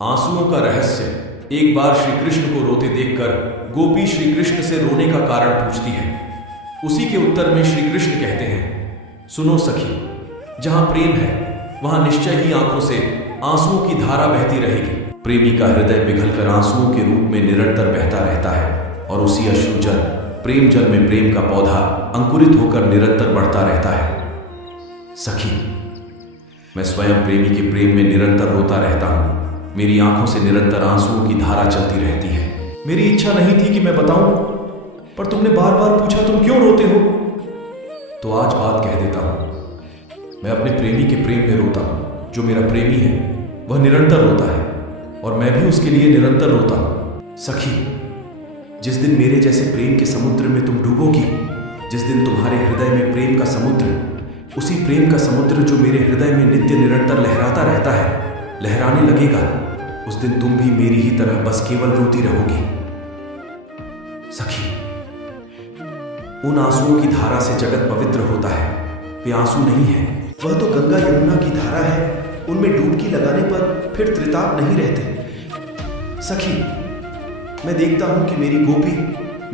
आंसुओं का रहस्य। एक बार श्री कृष्ण को रोते देखकर गोपी श्री कृष्ण से रोने का कारण पूछती है। उसी के उत्तर में श्री कृष्ण कहते हैं, सुनो सखी, जहां प्रेम है वहां निश्चय ही आंखों से आंसुओं की धारा बहती रहेगी। प्रेमी का हृदय पिघलकर आंसुओं के रूप में निरंतर बहता रहता है और उसी अश्रुजल प्रेम जल में प्रेम का पौधा अंकुरित होकर निरंतर बढ़ता रहता है। सखी, मैं स्वयं प्रेमी के प्रेम में निरंतर रोता रहता हूं। मेरी आंखों से निरंतर आंसुओं की धारा चलती रहती है। मेरी इच्छा नहीं थी कि मैं बताऊं, पर तुमने बार बार पूछा तुम क्यों रोते हो, तो आज बात कह देता हूं। मैं अपने प्रेमी के प्रेम में रोता हूं। जो मेरा प्रेमी है वह निरंतर रोता है और मैं भी उसके लिए निरंतर रोता हूं। सखी, जिस दिन मेरे जैसे प्रेम के समुद्र में तुम डूबोगी, जिस दिन तुम्हारे हृदय में प्रेम का समुद्र, उसी प्रेम का समुद्र जो मेरे हृदय में नित्य निरंतर लहराता रहता है, लहराने लगेगा, उस दिन तुम भी मेरी ही तरह बस केवल रोती रहोगी। सखी, उन आंसुओं की धारा से जगत पवित्र होता है। वे आंसू नहीं है, वह तो गंगा यमुना की धारा है। उनमें डुबकी लगाने पर फिर त्रिताप नहीं रहते। सखी, मैं देखता हूं कि मेरी गोपी,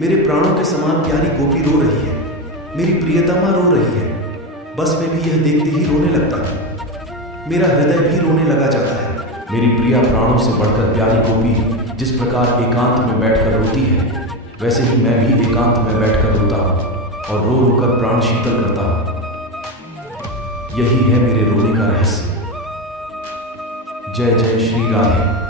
मेरे प्राणों के समान प्यारी गोपी रो रही है। मेरी प्रियतमा रो रही है। बस मैं भी यह देखते ही रोने लगता हूं। मेरा हृदय भी रोने लगा जाता है। मेरी प्रिया प्राणों से बढ़कर प्यारी गोपी जिस प्रकार एकांत में बैठकर रोती है, वैसे ही मैं भी एकांत में बैठकर रोता हूं और रो रोकर प्राण शीतल करता हूं। यही है मेरे रोने का रहस्य। जय जय श्री राधे।